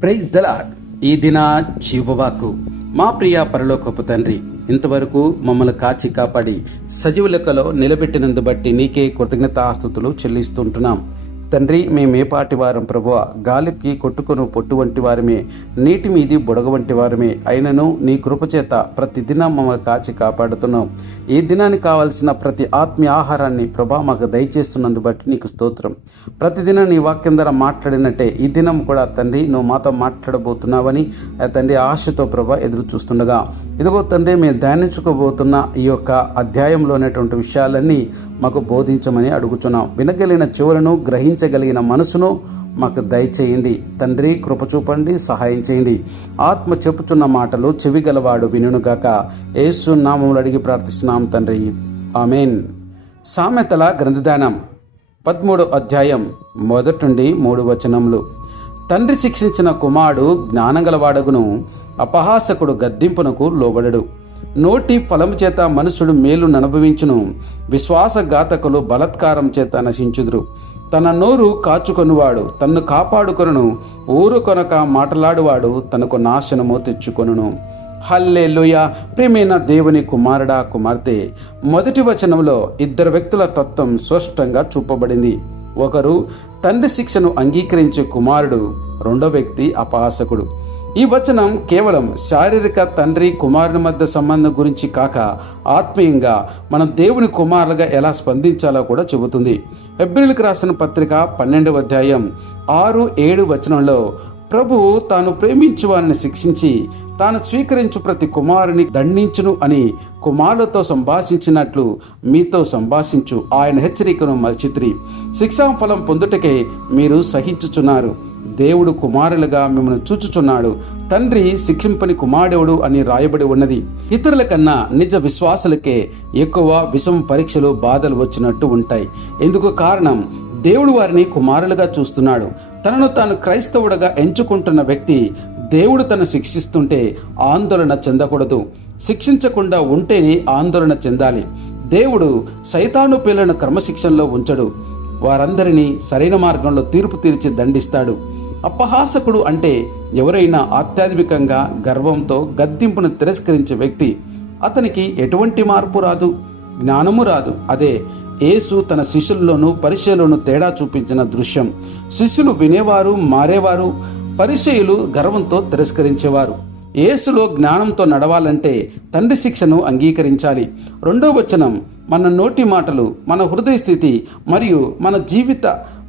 Praise the Lord ఈ దిన జీవవాకు మా ప్రియ పరలోకపు తండ్రి ఇంతవరకు మమ్మల్ని కాచి కాపాడి సజీవ లెక్కలో నిలబెట్టినందు బట్టి నీకే కృతజ్ఞతాస్తుతులు చెల్లిస్తుంటున్నాం. తండ్రి మేమేపాటి వారం ప్రభువ? గాలికి కొట్టుకును పొట్టు వంటి వారమే నీటి మీది బుడగ వంటి వారమే. అయినను నీ కృపచేత ప్రతి దినం మమ్మల్ని కాచి కాపాడుతున్నాం. ఈ దినానికి కావాల్సిన ప్రతి ఆత్మీయ ఆహారాన్ని ప్రభా మాకు దయచేస్తున్నందు బట్టి నీకు స్తోత్రం. ప్రతిదినం నీ వాక్యం ద్వారా మాట్లాడినట్టే ఈ దినం కూడా తండ్రి నువ్వు మాతో మాట్లాడబోతున్నావని ఆ తండ్రి ఆశతో ప్రభా ఎదురు చూస్తుండగా ఇదిగో తండ్రి మేము ధ్యానించుకోబోతున్న ఈ యొక్క అధ్యాయంలో అనేటువంటి విషయాలన్నీ మాకు బోధించమని అడుగుతున్నాం వినగలిగిన చెవులను గ్రహించగలిగిన మనసును మాకు దయచేయండి. తండ్రి కృప చూపండి సహాయం చేయండి. ఆత్మ చెప్పుచున్న మాటలు చెవి గలవాడు వినుగాక యేసు నామములు అడిగి ప్రార్థిస్తున్నాం తండ్రి. ఆమెన్. సామెతల గ్రంథదానం పదమూడు అధ్యాయం మొదటి నుండి మూడు వచనములు. తండ్రి శిక్షించిన కుమారుడు జ్ఞానంగలవాడగును అపహాసకుడు గద్దింపునకు లోబడడు. నోటి ఫలము చేత మనుషుడు మేలు ననుభవించును విశ్వాసఘాతకులు బలత్కారం చేత నశించుదురు. తన నోరు కాచుకొనువాడు తన్ను కాపాడుకొనును ఊరు కొనక మాటలాడువాడు తనకు నాశనము తెచ్చుకొనును. హల్లే ప్రియమైన దేవుని కుమారుడా కుమార్తె మొదటి వచనంలో ఇద్దరు వ్యక్తుల తత్వం స్పష్టంగా చూపబడింది. ఒకరు తండ్రి శిక్షను అంగీకరించే కుమారుడు రెండో వ్యక్తి అపహాసకుడు. ఈ వచనం కేవలం శారీరక తండ్రి కుమారుని మధ్య సంబంధం గురించి కాక ఆత్మీయంగా మనం దేవుని కుమారులుగా ఎలా స్పందించాలో కూడా చెబుతుంది. ఎబ్రిల్కి రాసిన పత్రిక పన్నెండవ అధ్యాయం ఆరు ఏడు వచనంలో ప్రభువు తాను ప్రేమించు వారిని శిక్షించి తాను స్వీకరించు ప్రతి కుమారుని దండించును అని కుమారులతో సంభాషించినట్లు మీతో సంభాషించు. ఆయన హెచ్చరికను మర్చిత్రి. శిక్షాఫలం పొందుటకే మీరు సహించుచున్నారు. దేవుడు కుమారులుగా మిమ్మల్ని చూచుచున్నాడు. తండ్రి శిక్షింపని కుమారుడు అని రాయబడి ఉన్నది. ఇతరుల కన్నా నిజ విశ్వాసులకే ఎక్కువ విషమ పరీక్షలు బాధలు వచ్చినట్టు ఉంటాయి. ఎందుకు కారణం? దేవుడు వారిని కుమారులుగా చూస్తున్నాడు. తనను తాను క్రైస్తవుడుగా ఎంచుకుంటున్న వ్యక్తి దేవుడు తను శిక్షిస్తుంటే ఆందోళన చెందకూడదు. శిక్షించకుండా ఉంటేనే ఆందోళన చెందాలి. దేవుడు సైతాను పిల్లలను క్రమశిక్షణలో ఉంచడు. వారందరినీ సరైన మార్గంలో తీర్పు తీర్చి దండిస్తాడు. అపహాసకుడు అంటే ఎవరైనా ఆధ్యాత్మికంగా గర్వంతో గద్దింపును తిరస్కరించే వ్యక్తి అతనికి ఎటువంటి మార్పు రాదు జ్ఞానము రాదు. అదే యేసు తన శిష్యుల్లోనూ పరిచయలోనూ తేడా చూపించిన దృశ్యం. శిష్యులు వినేవారు మారేవారు పరిచయులు గర్వంతో తిరస్కరించేవారు. యేసులో జ్ఞానంతో నడవాలంటే తండ్రి శిక్షను అంగీకరించాలి. రెండో వచనం మన నోటి మాటలు మన హృదయ స్థితి మరియు మన జీవిత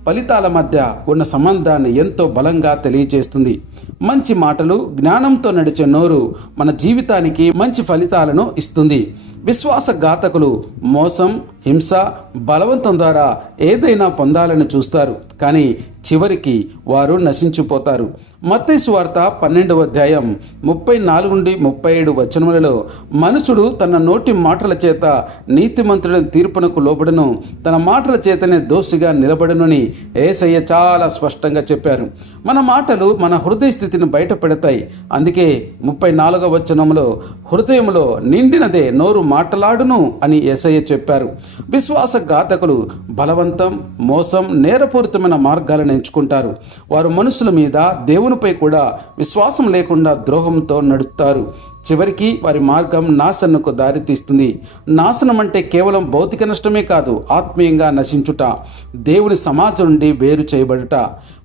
ఫలితాల మధ్య ఉన్న సంబంధాన్ని ఎంతో బలంగా తెలియజేస్తుంది మంచి మాటలు జ్ఞానంతో నడిచే నోరు మన జీవితానికి మంచి ఫలితాలను ఇస్తుంది. విశ్వాసఘాతకులు మోసం హింస బలవంతం ద్వారా ఏదైనా పొందాలని చూస్తారు. కానీ చివరికి వారు నశించిపోతారు. మత్తైసు వార్త పన్నెండవ అధ్యాయం ముప్పై నాలుగు నుండి ముప్పై ఏడు వచనములలో మనుషుడు తన నోటి మాటల చేత నీతిమంతుడి తీర్పునకు లోబడను తన మాటల చేతనే దోషిగా నిలబడనుని ఏసయ్య చాలా స్పష్టంగా చెప్పారు. మన మాటలు మన హృదయ స్థితిని బయటపెడతాయి. అందుకే ముప్పై నాలుగవ వచనంలో హృదయంలో నిండినదే నోరు మాటలాడును అని ఏసయ్య చెప్పారు. విశ్వాస ఘాతకులు బలవంతం మోసం నేరపూరితమైన మార్గాలను ఎంచుకుంటారు. వారు మనుషుల మీద దేవునిపై కూడా విశ్వాసం లేకుండా ద్రోహంతో నడుపుతారు. చివరికి వారి మార్గం నాశనకు దారితీస్తుంది. నాశనం అంటే కేవలం భౌతిక నష్టమే కాదు ఆత్మీయంగా నశించుట దేవుని సమాజం నుండి వేరు చేయబడుట.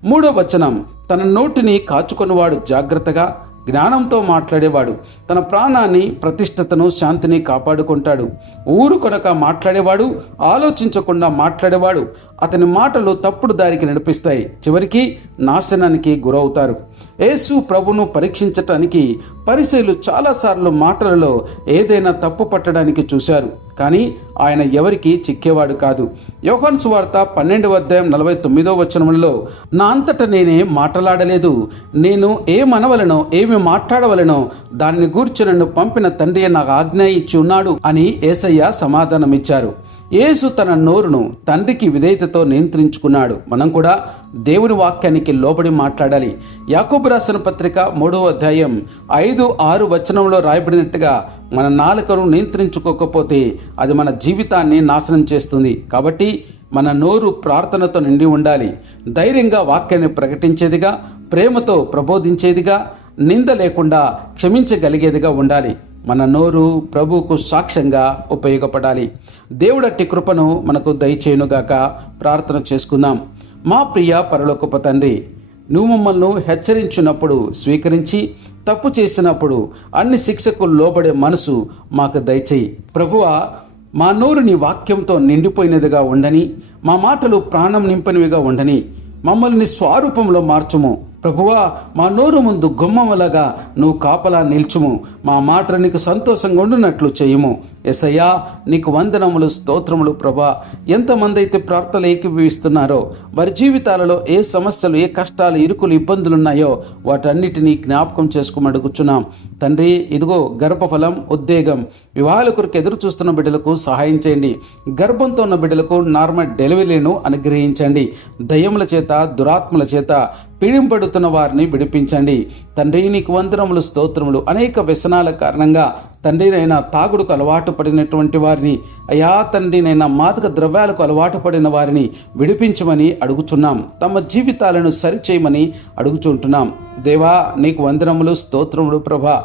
మూడో వచనం తన నోటిని కాచుకొనివాడు జాగ్రత్తగా జ్ఞానంతో మాట్లాడేవాడు. తన ప్రాణాన్ని ప్రతిష్టతను శాంతిని కాపాడుకుంటాడు. ఊరు కొనక మాట్లాడేవాడు ఆలోచించకుండా మాట్లాడేవాడు. అతని మాటలు తప్పుడు దారికి నడిపిస్తాయి. చివరికి నాశనానికి గురవుతారు. యేసు ప్రభును పరీక్షించటానికి పరిశీలు చాలాసార్లు మాటలలో ఏదైనా తప్పు పట్టడానికి చూశారు. కానీ ఆయన ఎవరికి చిక్కేవాడు కాదు. యోహన్ సువార్త పన్నెండవ అధ్యాయం నలభై తొమ్మిదో వచనంలో నా అంతట నేనే మాట్లాడలేదు. నేను ఏమనవలనో ఏమి మాట్లాడవలనో దాన్ని గూర్చి నన్ను పంపిన తండ్రి నాకు ఆజ్ఞ ఇచ్చి ఉన్నాడు అని ఏసయ్య సమాధానమిచ్చారు. యేసు తన నోరును తండ్రికి విధేయతతో నియంత్రించుకున్నాడు. మనం కూడా దేవుని వాక్యానికి లోబడి మాట్లాడాలి. యాకోబు రాసిన పత్రిక మూడవ అధ్యాయం ఐదు ఆరు వచనంలో రాయబడినట్టుగా మన నాలుకను నియంత్రించుకోకపోతే అది మన జీవితాన్ని నాశనం చేస్తుంది. కాబట్టి మన నోరు ప్రార్థనతో నిండి ఉండాలి. ధైర్యంగా వాక్యాన్ని ప్రకటించేదిగా ప్రేమతో ప్రబోధించేదిగా నింద లేకుండా క్షమించగలిగేదిగా ఉండాలి. మన నోరు ప్రభువుకు సాక్ష్యంగా ఉపయోగపడాలి. దేవుడట్టి కృపను మనకు దయచేయునుగాక ప్రార్థన చేసుకుందాం. మా ప్రియ పరలోకపు తండ్రి నువ్వు మమ్మల్ని హెచ్చరించినప్పుడు స్వీకరించి తప్పు చేసినప్పుడు అన్ని శిక్షకు లోబడే మనసు మాకు దయచేయి. ప్రభువ మా నోరు నీ వాక్యంతో నిండిపోయినదిగా ఉండని మా మాటలు ప్రాణం నింపనివిగా ఉండని మమ్మల్ని స్వరూపంలో మార్చుము. ప్రభువా మా నోరు ముందు గుమ్మములగా నువ్వు కాపలా నిల్చుము. మా మాట నీకు సంతోషంగా ఉండునట్లు చేయుము. ఎసయ్యా నీకు వందనములు స్తోత్రములు ప్రభా ఎంతమంది అయితే ప్రార్థనలు ఏకీభవిస్తున్నారో వారి జీవితాలలో ఏ సమస్యలు ఏ కష్టాలు ఇరుకులు ఇబ్బందులు ఉన్నాయో వాటన్నిటినీ జ్ఞాపకం చేసుకోమని అడుగుచున్నాం. తండ్రి ఇదిగో గర్భఫలం ఉద్వేగం. వివాహాల కొరకు ఎదురు చూస్తున్న బిడ్డలకు సహాయం చేయండి. గర్భంతో ఉన్న బిడ్డలకు నార్మల్ డెలివరీలను అనుగ్రహించండి. దయ్యముల చేత దురాత్మల చేత పీడింపడుతున్న వారిని విడిపించండి. తండ్రి నీకు వందనములు స్తోత్రములు. అనేక వ్యసనాల కారణంగా తండ్రినైనా తాగుడుకు అలవాటు పడినటువంటి వారిని అయా తండ్రినైనా మాదక ద్రవ్యాలకు అలవాటు పడిన వారిని విడిపించమని అడుగుచున్నాం. తమ జీవితాలను సరిచేయమని అడుగుచుంటున్నాం. దేవా నీకు వందనములు స్తోత్రములు ప్రభా.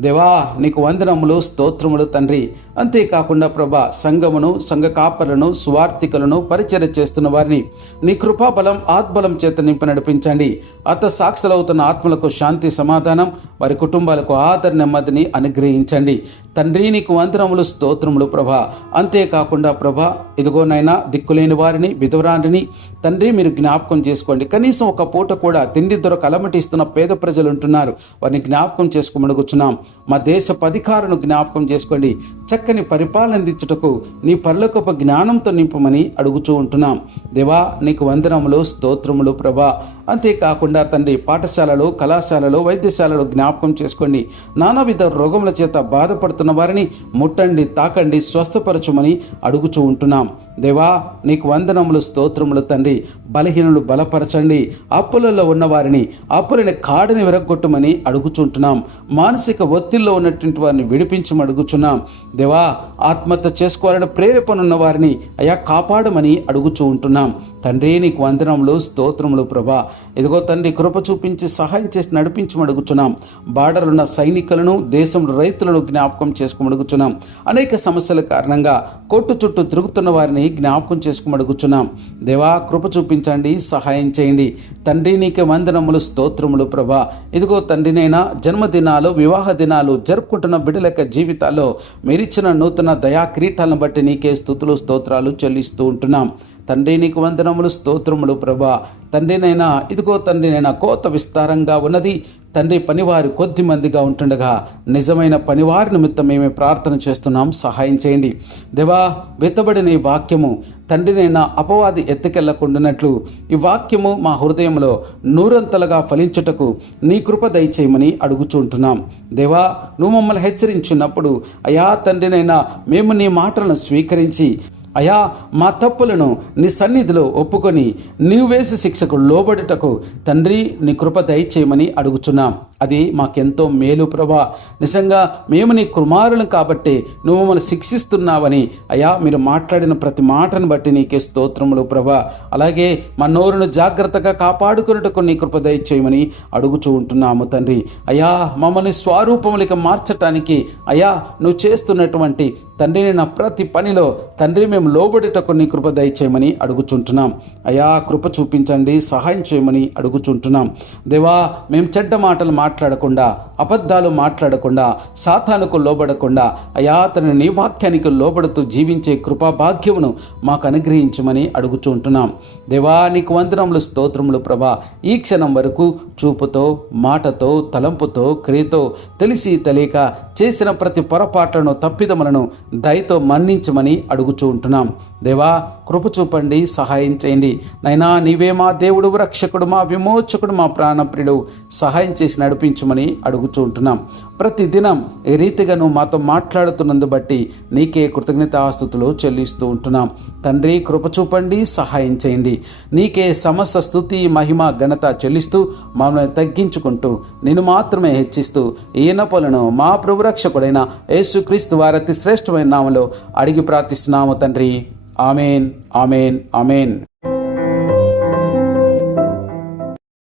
దేవా నీకు వందనములు స్తోత్రములు తండ్రి. అంతేకాకుండా ప్రభా సంఘమును సంఘ కాపరులను సువార్థికులను పరిచయ చేస్తున్న వారిని నీ కృపాబలం ఆత్బలం చేత నింపి నడిపించండి. అత సాక్షులవుతున్న ఆత్మలకు శాంతి సమాధానం వారి కుటుంబాలకు ఆదర నెమ్మదిని అనుగ్రహించండి. తండ్రి నీకు వందనములు స్తోత్రములు ప్రభా. అంతేకాకుండా ప్రభా ఇదిగోనైనా దిక్కులేని వారిని విధవరాండిని తండ్రి మీరు జ్ఞాపకం చేసుకోండి. కనీసం ఒక పూట కూడా తిండి దొరక అలమటిస్తున్న పేద ప్రజలు ఉంటున్నారు. వారిని జ్ఞాపకం చేసుకోమడుగుచున్నాం. మా దేశ అధికారులను జ్ఞాపకం చేసుకోండి. చక్కని పరిపాలన అందించుటకు నీ పర్లకొప్ప జ్ఞానంతో నింపమని అడుగుచూ ఉంటున్నాం. దేవా నీకు వందనములు స్తోత్రములు ప్రభా. అంతేకాకుండా తండ్రి పాఠశాలలు కళాశాలలు వైద్యశాలలు జ్ఞాపకం చేసుకోండి. నానావిధ రోగముల చేత బాధపడుతున్న వారిని ముట్టండి తాకండి స్వస్థపరచుమని అడుగుచూ ఉంటున్నాం. దేవా నీకు వందనములు స్తోత్రములు తండ్రి. బలహీనులు బలపరచండి. అప్పులలో ఉన్నవారిని అప్పులని కాడని విరగొట్టమని అడుగుచుంటున్నాం మానసిక ఒత్తిడిలో ఉన్నటువంటి వారిని విడిపించమని అడుగుచున్నాం. దేవా ఆత్మహత్య చేసుకోవాలని ప్రేరేపణ ఉన్న వారిని అయా కాపాడమని అడుగుచూ ఉంటున్నాం. తండ్రి నీకు వందనములు స్తోత్రములు ప్రభా. ఇదిగో తండ్రి కృప చూపించి సహాయం చేసి నడిపించమడుగుచున్నాం. బార్డర్ ఉన్న సైనికులను దేశంలో రైతులను జ్ఞాపకం చేసుకోమడుగుచున్నాం. అనేక సమస్యల కారణంగా కోర్టు చుట్టూ తిరుగుతున్న వారిని జ్ఞాపకం చేసుకోమడుగుచున్నాం. దేవా కృప చూపించండి సహాయం చేయండి. తండ్రి నీకే వందనములు స్తోత్రములు ప్రభా. ఇదిగో తండ్రినైనా జన్మదినాలు వివాహ దినాలు జరుపుకుంటున్న బిడ్డల జీవితాల్లో మీరిచ్చిన నూతన దయా కిరీటాలను బట్టి నీకే స్థుతులు స్తోత్రాలు చెల్లిస్తూ ఉంటున్నాం. తండ్రి నీకు వందనములు స్తోత్రములు ప్రభా. తండ్రినైనా ఇదిగో తండ్రినైనా కోత విస్తారంగా ఉన్నది. తండ్రి పనివారు కొద్ది మందిగా ఉంటుండగా నిజమైన పనివారి నిమిత్తం మేమే ప్రార్థన చేస్తున్నాం. సహాయం చేయండి. దేవా వెత్తబడిన ఈ వాక్యము తండ్రినైనా అపవాది ఎత్తుకెళ్ళకుండానట్లు. ఈ వాక్యము మా హృదయంలో నూరంతలుగా ఫలించుటకు నీ కృప దయచేయమని అడుగుచుంటున్నాం దేవా నువ్వు మమ్మల్ని హెచ్చరించినప్పుడు అయా తండ్రినైనా మేము నీ మాటలను స్వీకరించి అయా మా తప్పులను నీ సన్నిధిలో ఒప్పుకొని నీవు వేసి శిక్షకు లోబడుటకు తండ్రి నీ కృప దయచేయమని అడుగుచున్నాం. అది మాకెంతో మేలు ప్రభా. నిజంగా మేము నీ కుమారులం కాబట్టి నువ్వు మమ్మల్ని శిక్షిస్తున్నావని. అయా మీరు మాట్లాడిన ప్రతి మాటను బట్టి నీకే స్తోత్రములు ప్రభా. అలాగే మా నోరును జాగ్రత్తగా కాపాడుకున్నట్టుకు నీ కృపదయ చేయమని అడుగుచూ ఉంటున్నాము తండ్రి. అయా మమ్మల్ని స్వరూపములకి మార్చటానికి అయా నువ్వు చేస్తున్నటువంటి తండ్రిని నా ప్రతి పనిలో తండ్రి మేము లోబడేటకు నీ కృప దయచేయమని అడుగుచుంటున్నాం. అయా కృప చూపించండి సహాయం చేయమని అడుగుచుంటున్నాం. దేవా మేము చెడ్డ మాటలు మాట్లాడకుండా అబద్ధాలు మాట్లాడకుండా సాతానుకు లోబడకుండా అయా అతని నీ వాక్యానికి లోబడుతూ జీవించే కృపాభాగ్యమును మాకు అనుగ్రహించమని అడుగుతూ ఉంటున్నాం. దేవానికి వందనములు స్తోత్రములు ప్రభా. ఈ క్షణం వరకు చూపుతో మాటతో తలంపుతో క్రియతో తెలిసి తెలియక చేసిన ప్రతి పొరపాట్లను తప్పిదములను దయతో మన్నించమని అడుగుచూ ఉంటున్నాం. దేవా కృప చూపండి సహాయం చేయండి. నైనా నీవే మా దేవుడు రక్షకుడు మా విమోచకుడు మా ప్రాణప్రియుడు. సహాయం చేసినాడు నడిపించమని అడుగుచూ ఉంటున్నాం. ప్రతిదినం ఏ ఈ రీతిగా నువ్వు మాతో మాట్లాడుతున్నందు బట్టి నీకే కృతజ్ఞతాస్తుతులు చెల్లిస్తూ ఉంటున్నాం. తండ్రి కృప చూపండి సహాయం చేయండి. నీకే సమస్త స్థుతి మహిమ ఘనత చెల్లిస్తూ మమ్మల్ని తగ్గించుకుంటూ నేను మాత్రమే హెచ్చిస్తూ ఈయన పొలను మా ప్రభురక్షకుడైన యేసుక్రీస్తు వారతి శ్రేష్టమైన నామలో అడిగి ప్రార్థిస్తున్నాము తండ్రి. Amen amen amen.